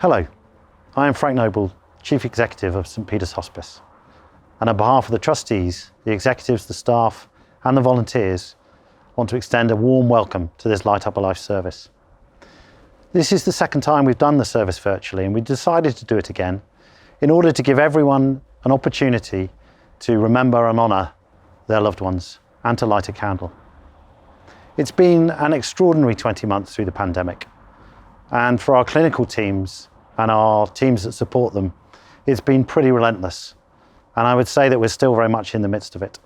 Hello, I am Frank Noble, Chief Executive of St Peter's Hospice. And on behalf of the trustees, the executives, the staff and the volunteers, I want to extend a warm welcome to this Light Up a Life service. This is the second time we've done the service virtually, and we decided to do it again in order to give everyone an opportunity to remember and honour their loved ones and to light a candle. It's been an extraordinary 20 months through the pandemic, and for our clinical teams and our teams that support them, it's been pretty relentless, and I would say that we're still very much in the midst of it.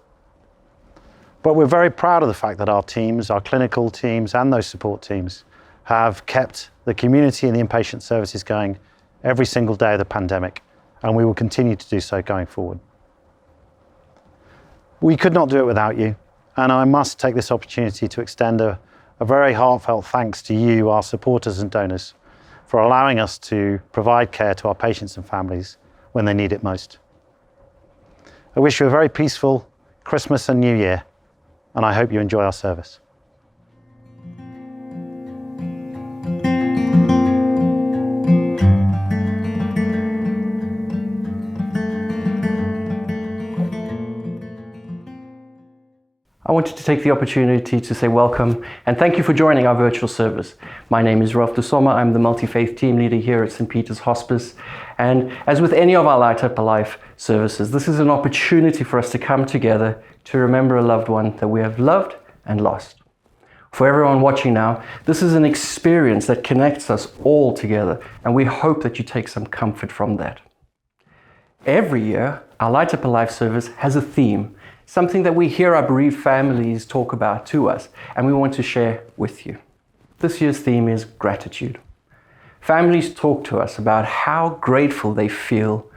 But we're very proud of the fact that our teams, our clinical teams and those support teams have kept the community and the inpatient services going every single day of the pandemic, and we will continue to do so going forward. We could not do it without you, and I must take this opportunity to extend a very heartfelt thanks to you, our supporters and donors, for allowing us to provide care to our patients and families when they need it most. I wish you a very peaceful Christmas and New Year, and I hope you enjoy our service. I wanted to take the opportunity to say welcome and thank you for joining our virtual service. My name is Ralph de Sommer. I'm the multi-faith team leader here at St Peter's Hospice. And as with any of our Light Up a Life services, this is an opportunity for us to come together to remember a loved one that we have loved and lost. For everyone watching now, this is an experience that connects us all together, and we hope that you take some comfort from that. Every year, our Light Up a Life service has a theme, something that we hear our bereaved families talk about to us, and we want to share with you. This year's theme is gratitude. Families talk to us about how grateful they feel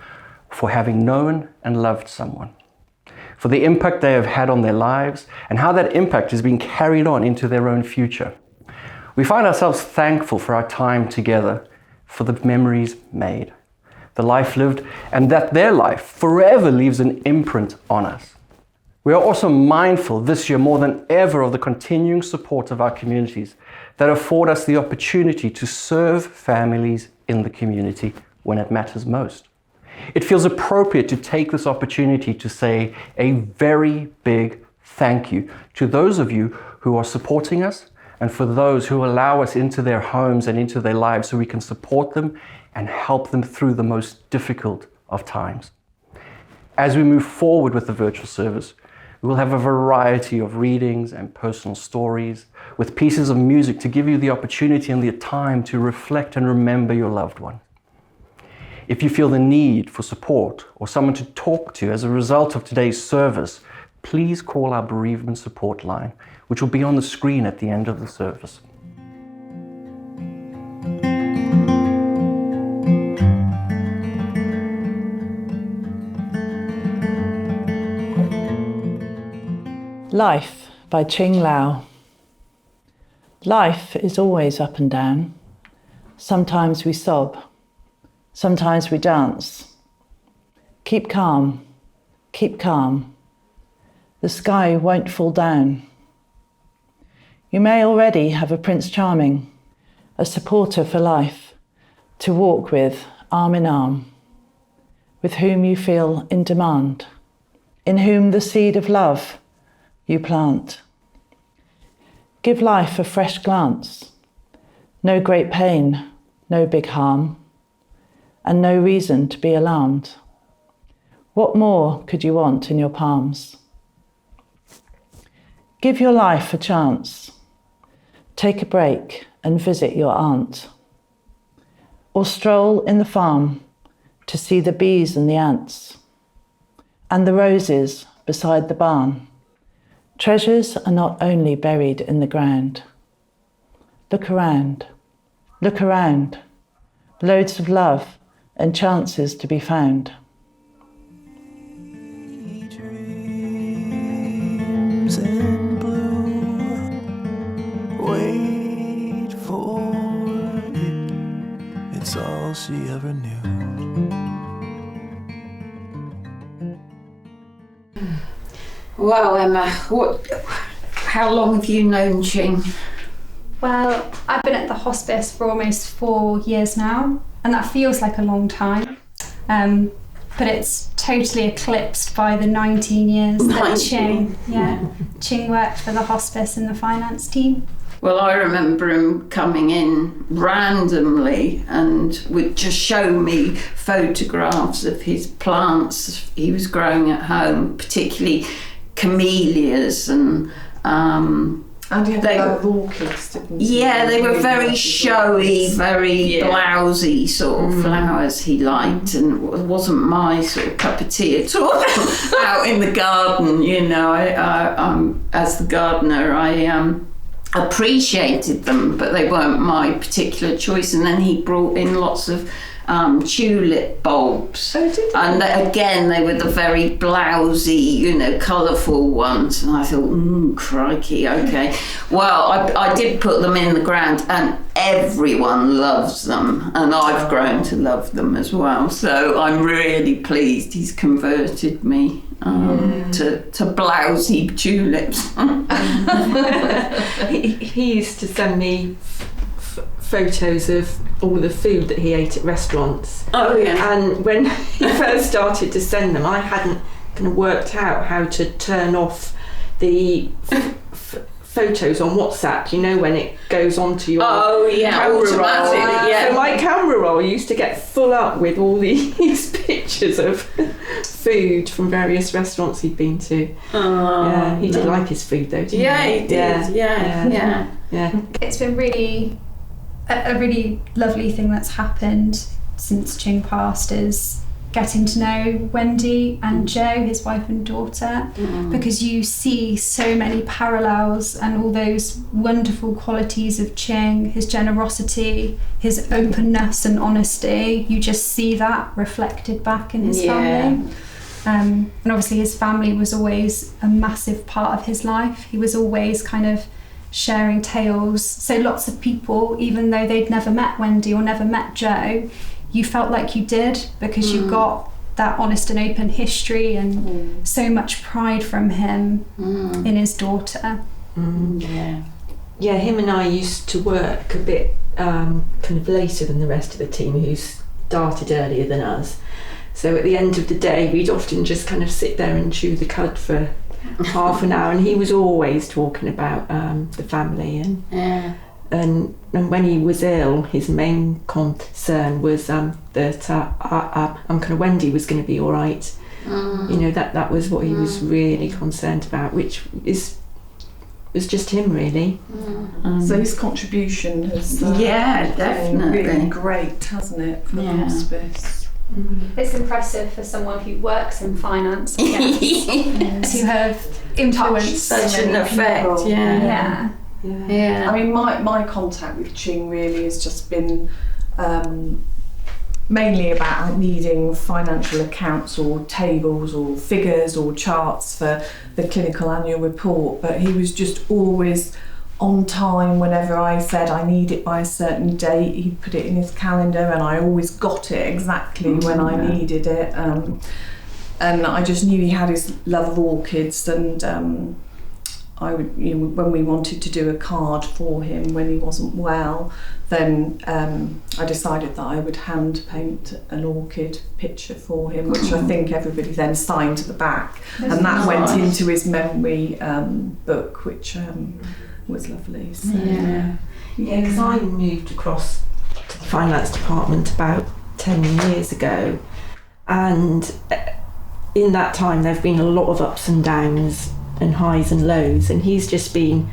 for having known and loved someone, for the impact they have had on their lives, and how that impact is being carried on into their own future. We find ourselves thankful for our time together, for the memories made, the life lived, and that their life forever leaves an imprint on us. We are also mindful this year more than ever of the continuing support of our communities that afford us the opportunity to serve families in the community when it matters most. It feels appropriate to take this opportunity to say a very big thank you to those of you who are supporting us and for those who allow us into their homes and into their lives so we can support them and help them through the most difficult of times. As we move forward with the virtual service, we will have a variety of readings and personal stories with pieces of music to give you the opportunity and the time to reflect and remember your loved one. If you feel the need for support or someone to talk to as a result of today's service, please call our bereavement support line, which will be on the screen at the end of the service. Life by Ching Lao. Life is always up and down. Sometimes we sob, sometimes we dance. Keep calm, keep calm. The sky won't fall down. You may already have a Prince Charming, a supporter for life, to walk with arm in arm, with whom you feel in demand, in whom the seed of love you plant. Give life a fresh glance. No great pain, no big harm, and no reason to be alarmed. What more could you want in your palms? Give your life a chance. Take a break and visit your aunt. Or stroll in the farm to see the bees and the ants, and the roses beside the barn. Treasures are not only buried in the ground. Look around, look around. Loads of love and chances to be found. Dreams in blue, wait for it. It's all she ever knew. Wow, Emma, how long have you known Ching? Well, I've been at the hospice for almost 4 years now, and that feels like a long time. But it's totally eclipsed by the 19 years that Ching worked for the hospice in the finance team. Well, I remember him coming in randomly and would just show me photographs of his plants he was growing at home, particularly camellias and he had a lot of orchids, didn't he? Yeah, they were very showy, very blousy sort of flowers he liked, and it wasn't my sort of cup of tea at all. Out in the garden, you know, I as the gardener, I appreciated them, but they weren't my particular choice. And then he brought in lots of tulip bulbs. Oh, did he? And again, they were the very blousy, you know, colourful ones. And I thought, crikey, okay. Well, I did put them in the ground, and everyone loves them. And I've grown to love them as well. So I'm really pleased he's converted me to blousy tulips. He used to send me photos of all the food that he ate at restaurants. Oh yeah. And when he first started to send them, I hadn't kind of worked out how to turn off the photos on WhatsApp, you know, when it goes onto your camera roll. Yeah. So my camera roll used to get full up with all these pictures of food from various restaurants he'd been to. Yeah, he did like his food though, didn't he? Yeah, he did. Yeah. It's been really a really lovely thing that's happened since Ching passed is getting to know Wendy and Joe, his wife and daughter, because you see so many parallels and all those wonderful qualities of Ching, his generosity, his openness and honesty. You just see that reflected back in his family. And obviously his family was always a massive part of his life. He was always kind of sharing tales. So lots of people, even though they'd never met Wendy or never met Joe, you felt like you did, because you got that honest and open history and so much pride from him in his daughter. Yeah, him and I used to work a bit kind of later than the rest of the team, who started earlier than us. So at the end of the day, we'd often just kind of sit there and chew the cud for half an hour, and he was always talking about the family and when he was ill, his main concern was that Uncle Wendy was going to be all right. You know, that was what he was really concerned about, which was just him really. So his contribution has definitely been really great, hasn't it, for the hospice? It's impressive for someone who works in finance to have influenced such an effect. I mean, my contact with Ching really has just been mainly about needing financial accounts or tables or figures or charts for the clinical annual report, but he was just always on time. Whenever I said I need it by a certain date, he'd put it in his calendar, and I always got it exactly when I needed it. And I just knew he had his love of orchids, and I would, you know, when we wanted to do a card for him when he wasn't well, then I decided that I would hand paint an orchid picture for him, which I think everybody then signed to the back, and that went into his memory book, which was lovely. So, because I moved across to the finance department about 10 years ago, and in that time there've been a lot of ups and downs and highs and lows, and he's just been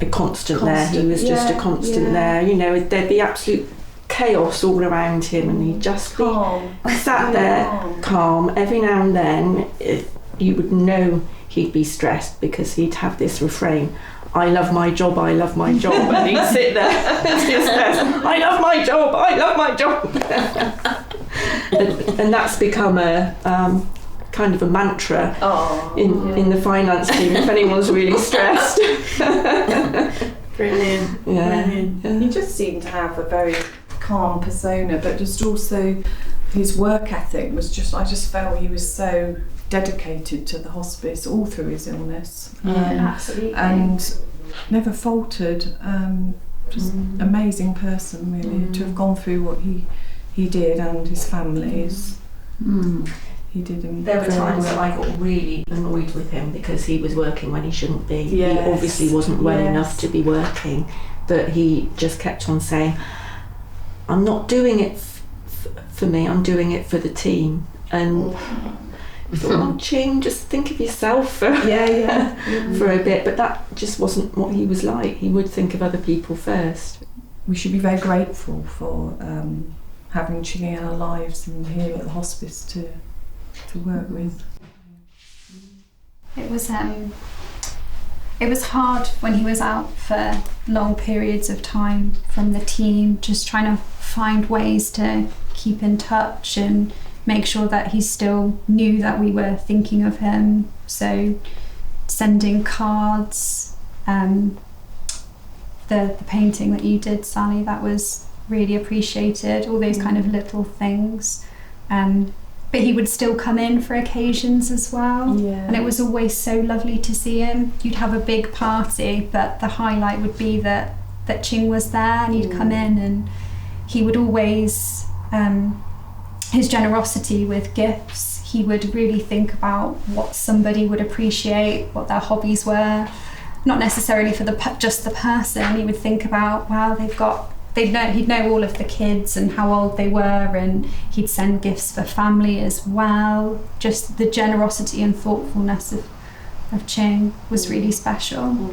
a constant there. He was just a constant there. You know, there'd be absolute chaos all around him, and he'd just be sat there calm. Every now and then you would know he'd be stressed, because he'd have this refrain, I love my job, I love my job, and he'd sit there and just I love my job, I love my job. and that's become a kind of a mantra in the finance team if anyone's really stressed. Brilliant. Brilliant. He just seemed to have a very calm persona, but just also his work ethic was just, I just felt he was so dedicated to the hospice all through his illness. Absolutely. And never faltered. just amazing person, really, to have gone through what he did, and his families. He did him. There were very times well. that I got really annoyed with him because he was working when he shouldn't be. Yes. He obviously wasn't well Yes. enough to be working, but he just kept on saying, I'm not doing it for me, I'm doing it for the team. And I thought, oh, Ching, just think of yourself for, for a bit. But that just wasn't what he was like. He would think of other people first. We should be very grateful for having Ching in our lives and here at the hospice to work with. It was hard when he was out for long periods of time from the team, just trying to find ways to keep in touch and make sure that he still knew that we were thinking of him. So sending cards, the painting that you did, Sally, that was really appreciated, all those kind of little things. But he would still come in for occasions as well. And it was always so lovely to see him. You'd have a big party, but the highlight would be that Ching was there, and he'd come in, and he would always, his generosity with gifts, he would really think about what somebody would appreciate, what their hobbies were, not necessarily for just the person. He would think about, wow, he'd know all of the kids and how old they were, and he'd send gifts for family as well. Just the generosity and thoughtfulness of Ching was really special.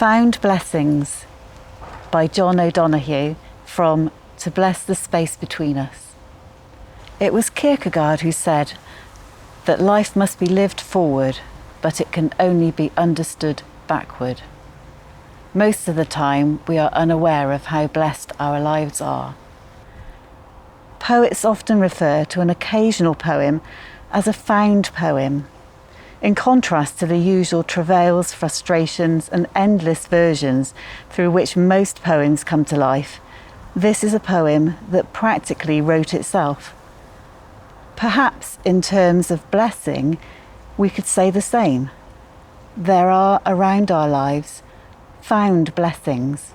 Found Blessings by John O'Donoghue from To Bless the Space Between Us. It was Kierkegaard who said that life must be lived forward, but it can only be understood backward. Most of the time, we are unaware of how blessed our lives are. Poets often refer to an occasional poem as a found poem. In contrast to the usual travails, frustrations, and endless versions through which most poems come to life, this is a poem that practically wrote itself. Perhaps in terms of blessing, we could say the same. There are around our lives found blessings.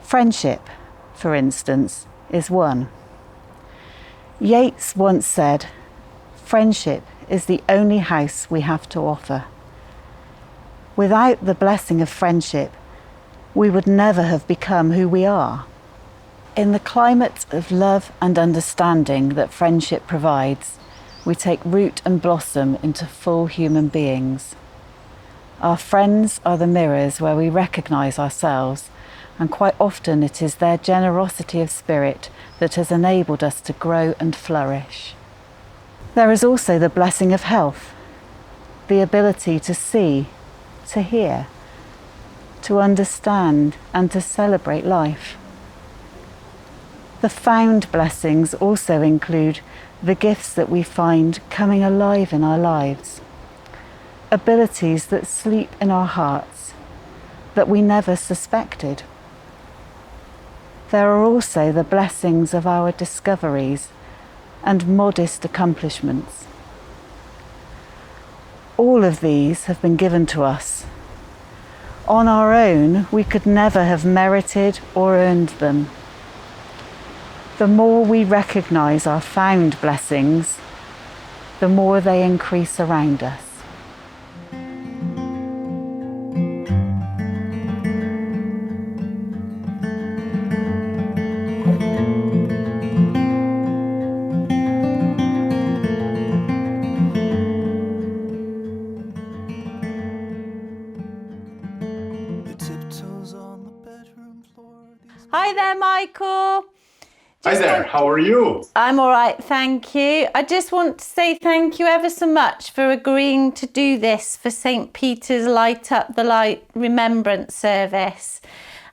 Friendship, for instance, is one. Yeats once said, "Friendship is the only house we have to offer." Without the blessing of friendship, we would never have become who we are. In the climate of love and understanding that friendship provides, we take root and blossom into full human beings. Our friends are the mirrors where we recognise ourselves, and quite often it is their generosity of spirit that has enabled us to grow and flourish. There is also the blessing of health, the ability to see, to hear, to understand, and to celebrate life. The found blessings also include the gifts that we find coming alive in our lives, abilities that sleep in our hearts that we never suspected. There are also the blessings of our discoveries and modest accomplishments. All of these have been given to us. On our own, we could never have merited or earned them. The more we recognise our found blessings, the more they increase around us. Hi there, Michael. Hi there, how are you? I'm all right, thank you. I just want to say thank you ever so much for agreeing to do this for St. Peter's Light Up the Light Remembrance Service.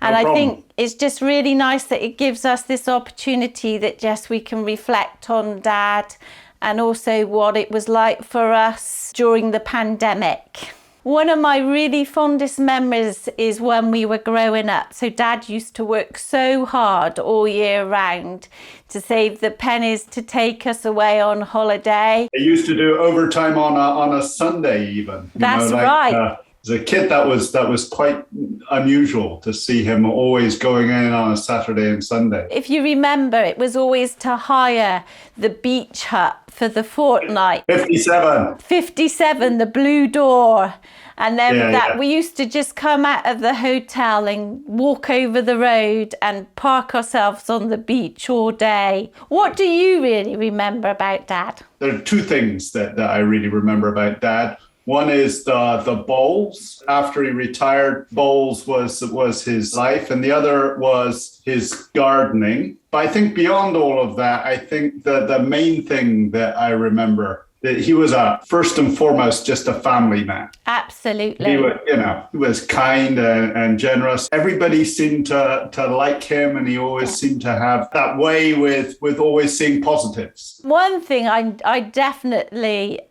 And I think it's just really nice that it gives us this opportunity that just we can reflect on Dad and also what it was like for us during the pandemic. One of my really fondest memories is when we were growing up. So Dad used to work so hard all year round to save the pennies to take us away on holiday. He used to do overtime on a Sunday even. That's right. As a kid, that was quite unusual to see him always going in on a Saturday and Sunday. If you remember, it was always to hire the beach hut for the fortnight. 57, the blue door. And then we used to just come out of the hotel and walk over the road and park ourselves on the beach all day. What do you really remember about Dad? There are two things that I really remember about Dad. One is the bowls. After he retired, bowls was his life, and the other was his gardening. But I think beyond all of that, I think the main thing that I remember, that he was first and foremost just a family man. Absolutely. He was kind and generous. Everybody seemed to like him, and he always seemed to have that way with always seeing positives. One thing I definitely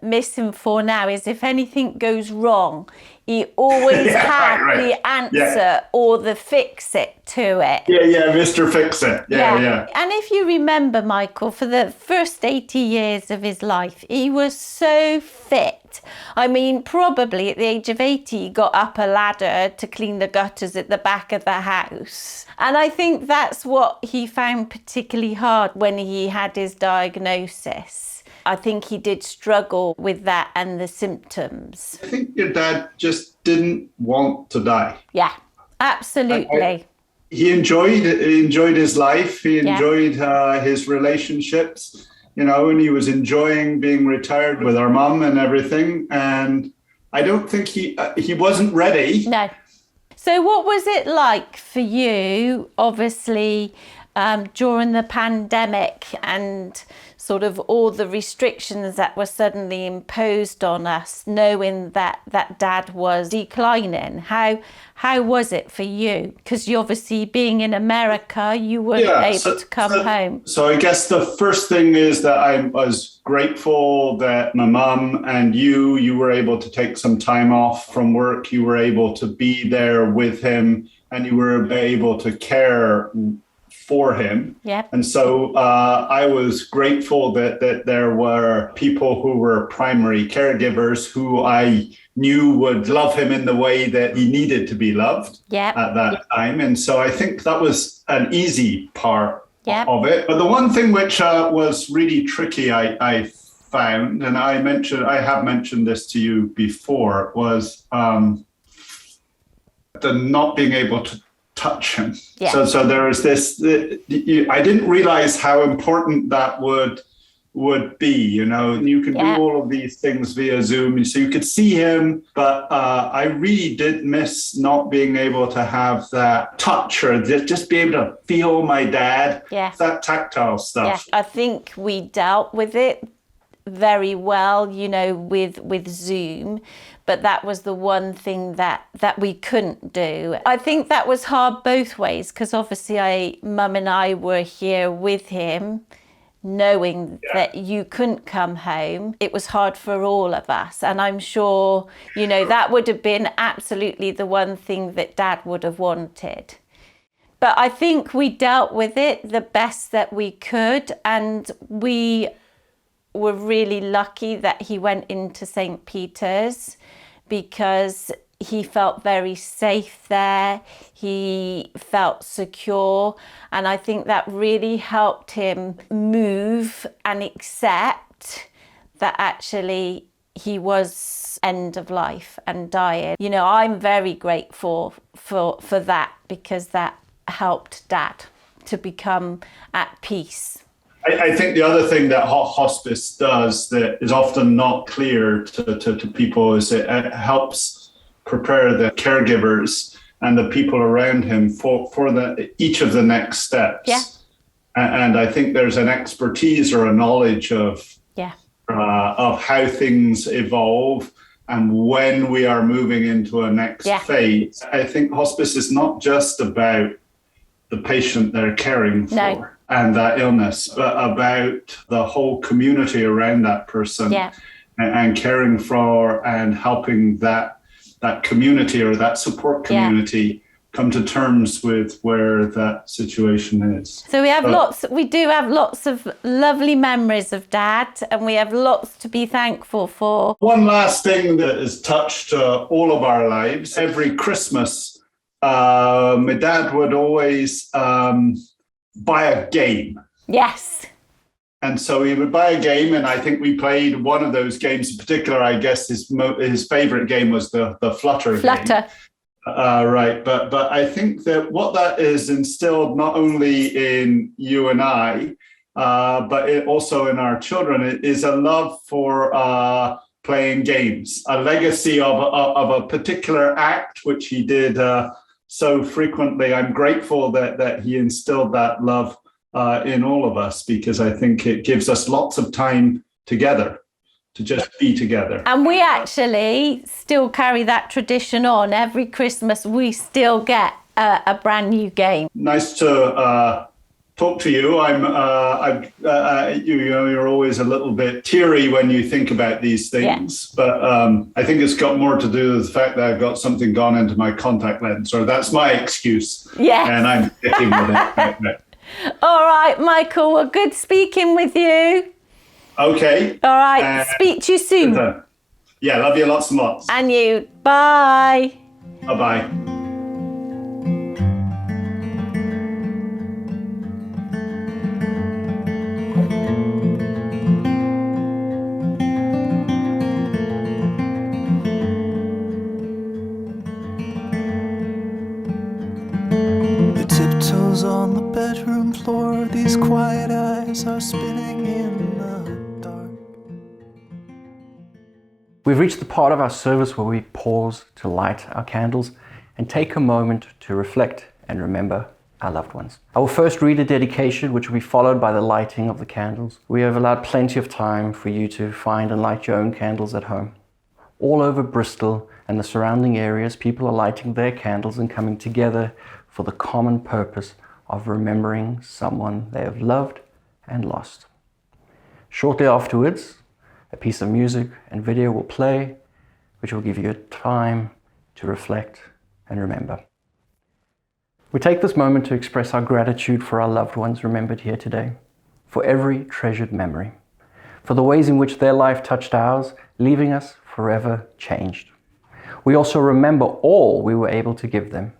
miss him for now is if anything goes wrong, he always had the answer or the fix it to it. Yeah, Mr. Fix It. Yeah. And if you remember, Michael, for the first 80 years of his life, he was so fit. I mean, probably at the age of 80, he got up a ladder to clean the gutters at the back of the house. And I think that's what he found particularly hard when he had his diagnosis. I think he did struggle with that and the symptoms. I think your dad just didn't want to die. Yeah, absolutely. He enjoyed his life. He enjoyed his relationships, and he was enjoying being retired with our mum and everything. And I don't think he wasn't ready. No. So what was it like for you, obviously, during the pandemic and sort of all the restrictions that were suddenly imposed on us, knowing that Dad was declining? How was it for you? Because you obviously, being in America, you weren't able to come home. So I guess the first thing is that I was grateful that my mum and you were able to take some time off from work. You were able to be there with him, and you were able to care for him. Yep. And so I was grateful that there were people who were primary caregivers who I knew would love him in the way that he needed to be loved at that time. And so I think that was an easy part of it. But the one thing which was really tricky, I found, and I have mentioned this to you before, was the not being able to touch him. Yeah. So there was this, I didn't realize how important that would be, you know. You can do all of these things via Zoom, so you could see him, but I really did miss not being able to have that touch, or just be able to feel my dad, that tactile stuff. I think we dealt with it very well, you know, with Zoom, but that was the one thing that we couldn't do. I think that was hard both ways, because obviously Mum and I were here with him, knowing that you couldn't come home. It was hard for all of us, and I'm sure, you know, that would have been absolutely the one thing that Dad would have wanted. But I think we dealt with it the best that we could, and we were really lucky that he went into St. Peter's, because he felt very safe there. He felt secure. And I think that really helped him move and accept that actually he was end of life and dying. You know, I'm very grateful for that, because that helped Dad to become at peace. I think the other thing that hospice does that is often not clear to people is it helps prepare the caregivers and the people around him for each of the next steps. Yeah. And I think there's an expertise or a knowledge of how things evolve and when we are moving into a next phase. I think hospice is not just about the patient they're caring for and that illness, but about the whole community around that person and caring for and helping that community or that support community come to terms with where that situation is. So we do have lots of lovely memories of Dad, and we have lots to be thankful for. One last thing that has touched all of our lives, every Christmas, my dad would always buy a game. Yes. And so he would buy a game, and I think we played one of those games in particular. I guess his favorite game was the Flutter game. Right. But I think that what that is instilled not only in you and I, but also in our children, is a love for playing games, a legacy of a particular act, which he did so frequently. I'm grateful that he instilled that love in all of us, because I think it gives us lots of time together to just be together. And we actually still carry that tradition on. Every Christmas we still get a brand new game. Nice to talk to you. You're always a little bit teary when you think about these things, but I think it's got more to do with the fact that I've got something gone into my contact lens, or that's my excuse. Yeah. And I'm sticking with it. All right, Michael, well, good speaking with you. Okay. All right, speak to you soon. Yeah, love you lots and lots. And you. Bye. Bye-bye. Tiptoes on the bedroom floor, these quiet eyes are spinning in the dark. We've reached the part of our service where we pause to light our candles and take a moment to reflect and remember our loved ones. I will first read a dedication which will be followed by the lighting of the candles. We have allowed plenty of time for you to find and light your own candles at home. All over Bristol and the surrounding areas, people are lighting their candles and coming together for the common purpose of remembering someone they have loved and lost. Shortly afterwards, a piece of music and video will play, which will give you time to reflect and remember. We take this moment to express our gratitude for our loved ones remembered here today, for every treasured memory, for the ways in which their life touched ours, leaving us forever changed. We also remember all we were able to give them.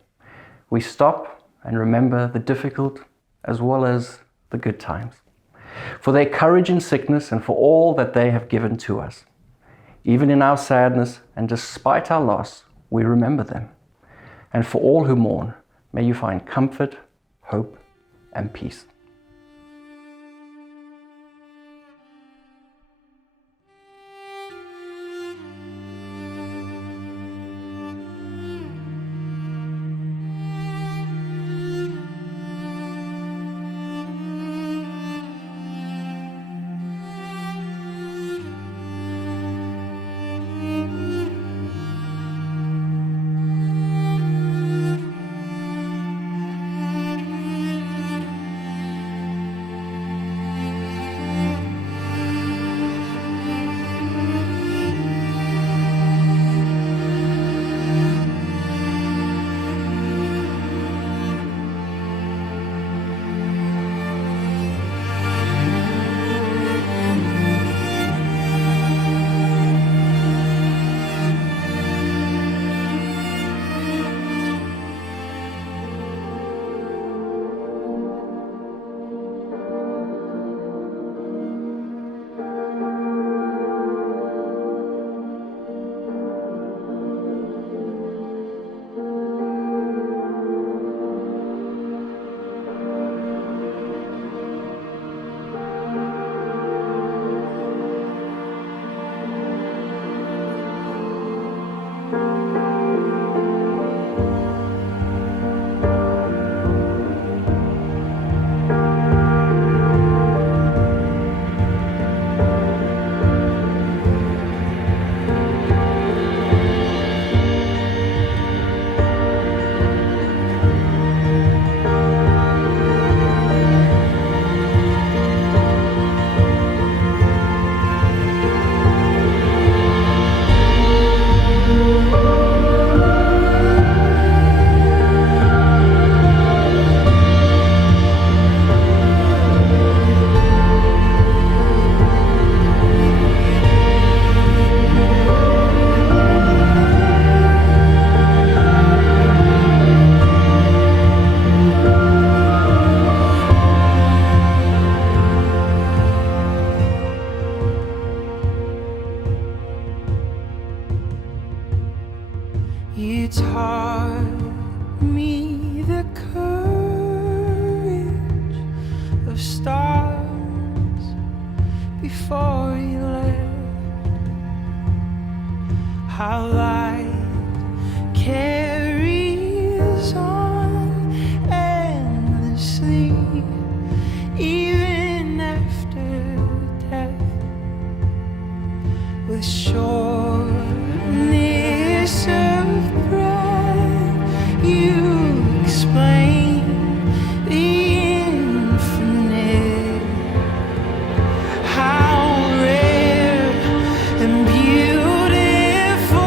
We stop and remember the difficult as well as the good times, for their courage in sickness and for all that they have given to us. Even in our sadness and despite our loss, we remember them. And for all who mourn, may you find comfort, hope, and peace. You taught me the courage of stars before you left. How light carries on endlessly, even after death, with sureness of breath. You explain the infinite, how rare and beautiful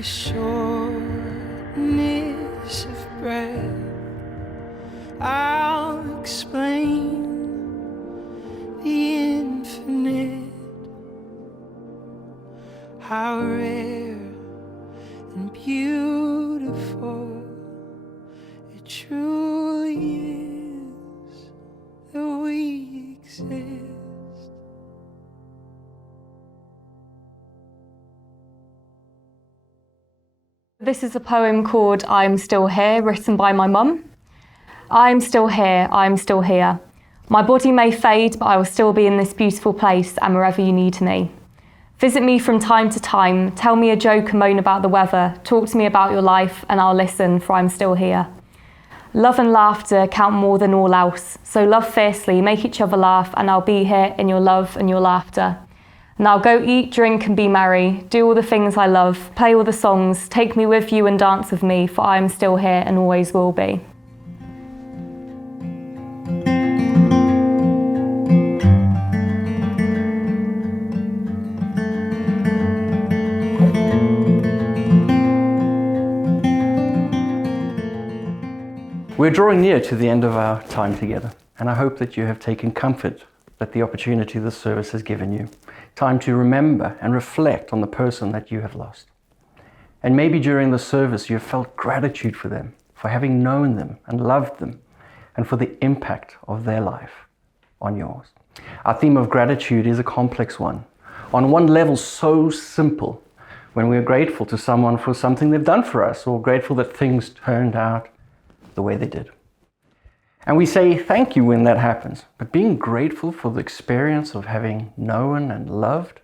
the shortness of breath, I'll explain the infinite, how rare and beautiful it truly is that we exist. This is a poem called I'm Still Here, written by my mum. I'm still here, I'm still here. My body may fade, but I will still be in this beautiful place and wherever you need me. Visit me from time to time, tell me a joke and moan about the weather, talk to me about your life and I'll listen, for I'm still here. Love and laughter count more than all else, so love fiercely, make each other laugh, and I'll be here in your love and your laughter. Now go eat, drink and be merry, do all the things I love, play all the songs, take me with you and dance with me, for I am still here and always will be. We're drawing near to the end of our time together, and I hope that you have taken comfort that the opportunity this service has given you. Time to remember and reflect on the person that you have lost. And maybe during the service you have felt gratitude for them, for having known them and loved them, and for the impact of their life on yours. Our theme of gratitude is a complex one. On one level, so simple, when we are grateful to someone for something they've done for us, or grateful that things turned out the way they did. And we say thank you when that happens, but being grateful for the experience of having known and loved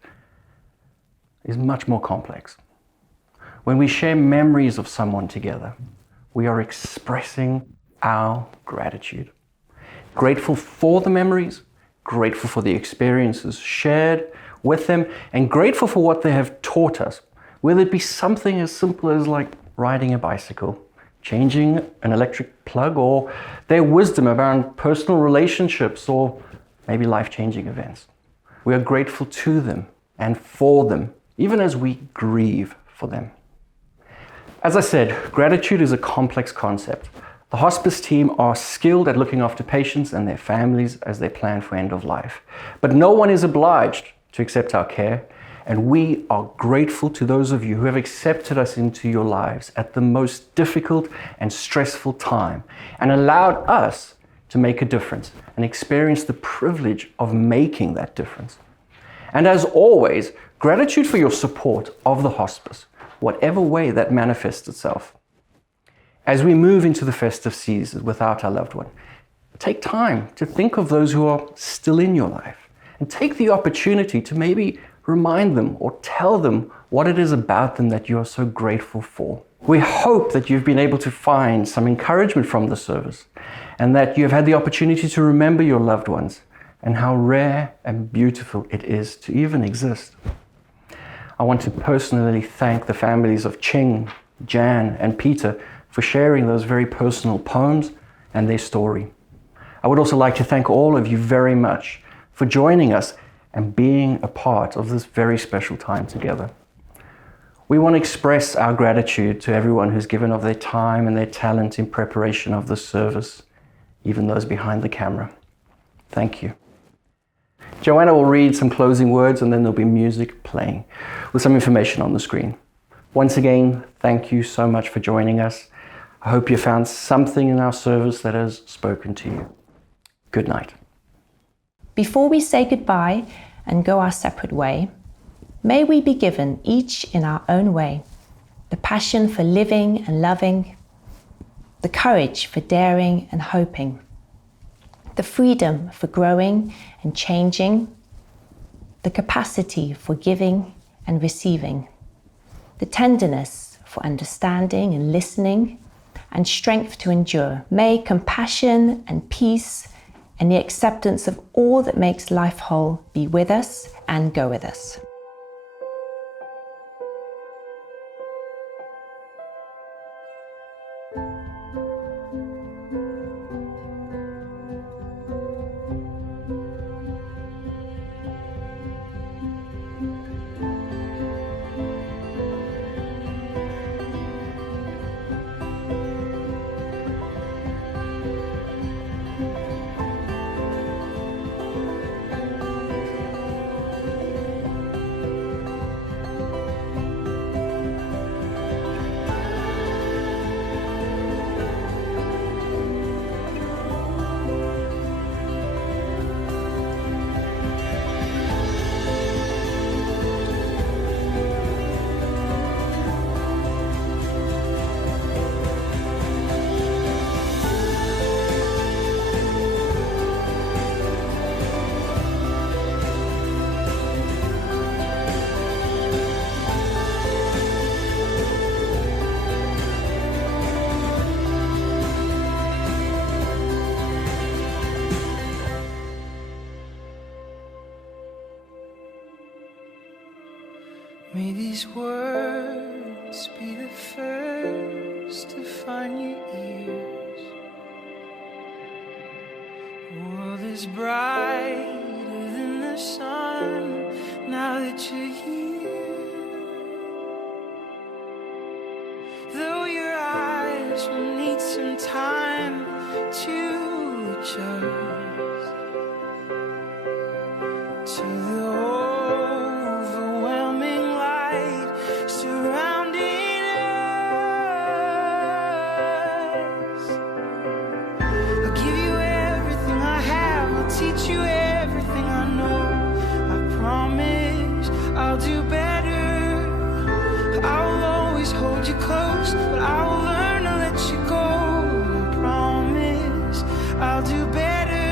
is much more complex. When we share memories of someone together, we are expressing our gratitude. Grateful for the memories, grateful for the experiences shared with them, and grateful for what they have taught us, whether it be something as simple as like riding a bicycle, changing an electric plug, or their wisdom around personal relationships, or maybe life-changing events. We are grateful to them and for them, even as we grieve for them. As I said, gratitude is a complex concept. The hospice team are skilled at looking after patients and their families as they plan for end of life. But no one is obliged to accept our care, and we are grateful to those of you who have accepted us into your lives at the most difficult and stressful time and allowed us to make a difference and experience the privilege of making that difference. And as always, gratitude for your support of the hospice, whatever way that manifests itself. As we move into the festive season without our loved one, take time to think of those who are still in your life and take the opportunity to maybe remind them or tell them what it is about them that you are so grateful for. We hope that you've been able to find some encouragement from the service and that you've had the opportunity to remember your loved ones and how rare and beautiful it is to even exist. I want to personally thank the families of Ching, Jan, and Peter for sharing those very personal poems and their story. I would also like to thank all of you very much for joining us and being a part of this very special time together. We want to express our gratitude to everyone who's given of their time and their talent in preparation of this service, even those behind the camera. Thank you. Joanna will read some closing words and then there'll be music playing with some information on the screen. Once again, thank you so much for joining us. I hope you found something in our service that has spoken to you. Good night. Before we say goodbye and go our separate way, may we be given, each in our own way, the passion for living and loving, the courage for daring and hoping, the freedom for growing and changing, the capacity for giving and receiving, the tenderness for understanding and listening, and strength to endure. May compassion and peace and the acceptance of all that makes life whole be with us and go with us. May these words be the first to find your ears. The world is brighter than the sun now that you're here. Though your eyes will need some time to adjust to the overwhelming light surrounding us. I'll give you everything I have, I'll teach you everything I know. I promise I'll do better. I will always hold you close, but I will learn to let you go. I promise I'll do better.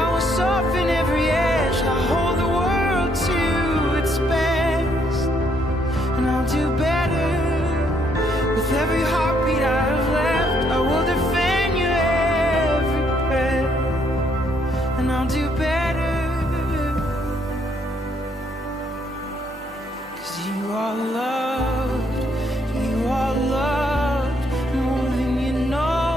I will soften every edge, I'll hold the world to its best. And I'll do better. With every heartbeat I've left, I will defend you every breath. And I'll do better. 'Cause you are loved, you are loved more than you know.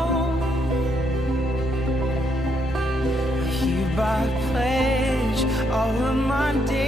I hereby pledge all of my days